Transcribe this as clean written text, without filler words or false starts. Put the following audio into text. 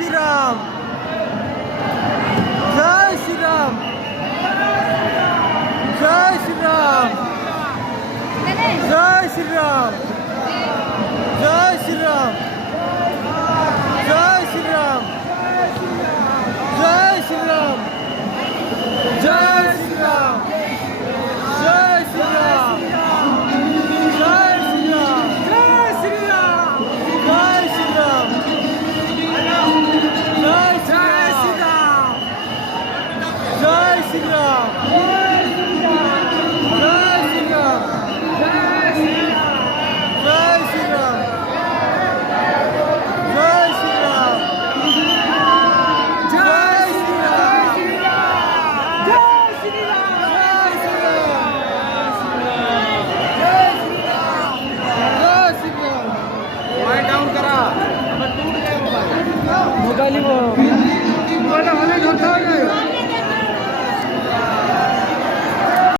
श्री राम, जय श्री राम, जय श्री राम, जय श्री राम, जय श्री राम, जय श्री राम, जय श्री राम, जय श्री राम, जय श्री राम, जय श्री राम, जय श्री राम, जय श्री राम, जय श्री राम, जय श्री राम, जय श्री राम, जय श्री राम, जय श्री राम, जय Shri Ram, mobile down करा, mobile